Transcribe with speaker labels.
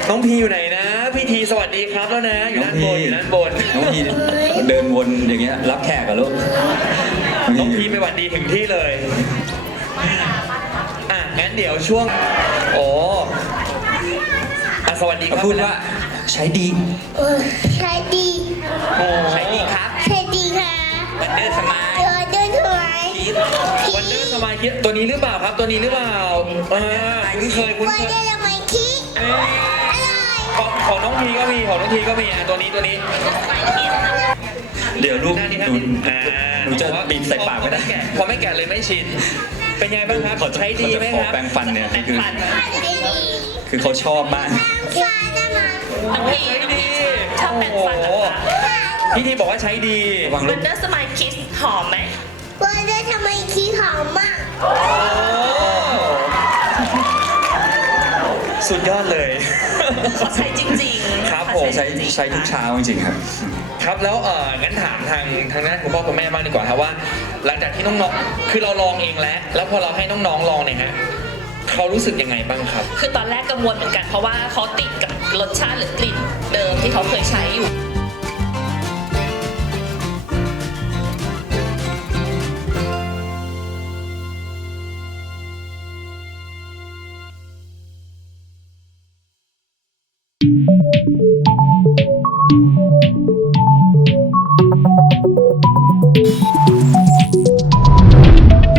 Speaker 1: น้องพีอยู่ไหนนะพี่ทีสวัสดีครับแล้วนะอยู่ด้านบนอยู่ด้านบน
Speaker 2: น้องพีเดินวนอย่างเงี้ยรับแขกกับลูก
Speaker 1: น้องพีไปหวัดดีถึงที่เลยงั้นเดี๋ยวช่วงโอ้สวัสดีครับ
Speaker 2: พูดว่าใช้ดี
Speaker 3: ใช่ดี
Speaker 1: โอ้
Speaker 4: ใช้ดีครับ
Speaker 3: ใช่ดีค่ะ
Speaker 4: วันเดอร์สมาย
Speaker 3: เดินด้วยทำไม
Speaker 1: วันเดอร์สมายคิดตัวนี้หรือเปล่าครับตัวนี้หรือเปล่าคุ้นเคยคุ้น
Speaker 3: วัน
Speaker 1: เคย
Speaker 3: เดินทำไมคิดอะไร
Speaker 1: ของน้องพีก็มีของน้องพีก็มีตัวนี้
Speaker 2: เดี๋ยวลูก
Speaker 1: หน้านี้
Speaker 2: หนูจะบีบใส่ปากไม่ได้
Speaker 1: พอไม่แกะเลยไม่ชินเป็นไงบ้างครับ
Speaker 2: เขาจะ
Speaker 1: ใช้ดีไหม
Speaker 2: ขอ
Speaker 1: ครับ
Speaker 2: แปรงฟันเนี่ยคือ
Speaker 3: ใช่ดี
Speaker 2: คือเขาชอบมาก
Speaker 3: ฟ้าได้มา
Speaker 4: น้องพี
Speaker 1: ใช้ดี
Speaker 4: ชอบแปรงฟันเหรอคะ
Speaker 1: พี่ทีบอกว่าใช้ดี
Speaker 2: ระวังลู
Speaker 4: วั
Speaker 2: ก
Speaker 4: นเดอร์สมายคิสหอมไหม
Speaker 3: วันเดินทำไมคิดหอมมาก
Speaker 1: สุดยอดเลย
Speaker 4: เขาใช้จริงๆ
Speaker 1: ครับ
Speaker 4: เขา
Speaker 1: ผม
Speaker 4: จ
Speaker 2: ใช้
Speaker 4: ริงๆ
Speaker 2: ใช้ทุกเช้าจริงๆครับ
Speaker 1: ครับแล้วงั้นถามทางด้านคุณพ่อคุณแม่บ้างดีกว่าครับว่า หลังจากที่น้องๆคือเราลองเองแล้วพอเราให้น้องๆลองเนี่ยฮะเขารู้สึกยังไงบ้างครับ
Speaker 4: คือตอนแรกกังวลเหมือนกันเพราะว่าเขาติดกับรสชาติหรือกลิ่นเดิมที่เขาเคยใช้อยู่